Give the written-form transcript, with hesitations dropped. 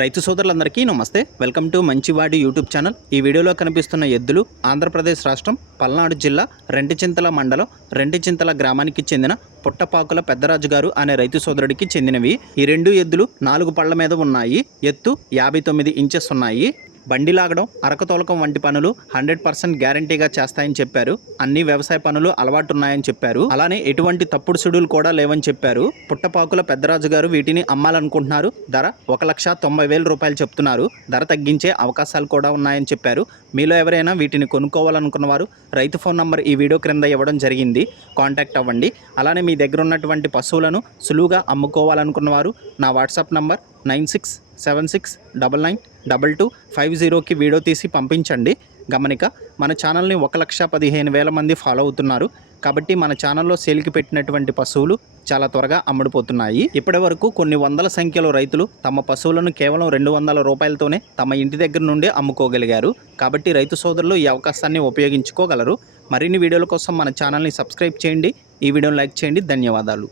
రైతు సోదరులందరికీ నమస్తే. వెల్కమ్ టు మంచివాడి యూట్యూబ్ ఛానల్. ఈ వీడియోలో కనిపిస్తున్న ఎద్దులు ఆంధ్రప్రదేశ్ రాష్ట్రం పల్నాడు జిల్లా రెంటిచింతల మండలం రెంటిచింతల గ్రామానికి చెందిన పుట్టపాకుల పెద్దరాజు గారు అనే రైతు సోదరుడికి చెందినవి. ఈ రెండు ఎద్దులు 4 పళ్ల మీద ఉన్నాయి. ఎత్తు 59 ఇంచెస్ ఉన్నాయి. బండి లాగడం, అరకతోలకం వంటి పనులు 100% గ్యారంటీగా చేస్తాయని చెప్పారు. అన్ని వ్యవసాయ పనులు అలవాటున్నాయని చెప్పారు. అలానే ఎటువంటి తప్పుడు సుడులు కూడా లేవని చెప్పారు. పుట్టపాకుల పెద్దరాజు గారు వీటిని అమ్మాలనుకుంటున్నారు. ధర 1,90,000 రూపాయలు చెప్తున్నారు. ధర తగ్గించే అవకాశాలు కూడా ఉన్నాయని చెప్పారు. మీలో ఎవరైనా వీటిని కొనుక్కోవాలనుకున్న వారు రైతు ఫోన్ నంబర్ ఈ వీడియో క్రింద ఇవ్వడం జరిగింది. కాంటాక్ట్ అవ్వండి. అలానే మీ దగ్గర ఉన్నటువంటి పశువులను సులువుగా అమ్ముకోవాలనుకున్నవారు నా వాట్సాప్ నంబర్ 9676992250కి వీడియో తీసి పంపించండి. గమనిక, మన ఛానల్ని 1,15,000 మంది ఫాలో అవుతున్నారు. కాబట్టి మన ఛానల్లో సేల్కి పెట్టినటువంటి పశువులు చాలా త్వరగా అమ్ముడుపోతున్నాయి. ఇప్పటి వరకు కొన్ని వందల సంఖ్యలో రైతులు తమ పశువులను కేవలం 200 రూపాయలతోనే తమ ఇంటి దగ్గర నుండే అమ్ముకోగలిగారు. కాబట్టి రైతు సోదరులు ఈ అవకాశాన్ని ఉపయోగించుకోగలరు. మరిన్ని వీడియోల కోసం మన ఛానల్ని సబ్స్క్రైబ్ చేయండి. ఈ వీడియోని లైక్ చేయండి. ధన్యవాదాలు.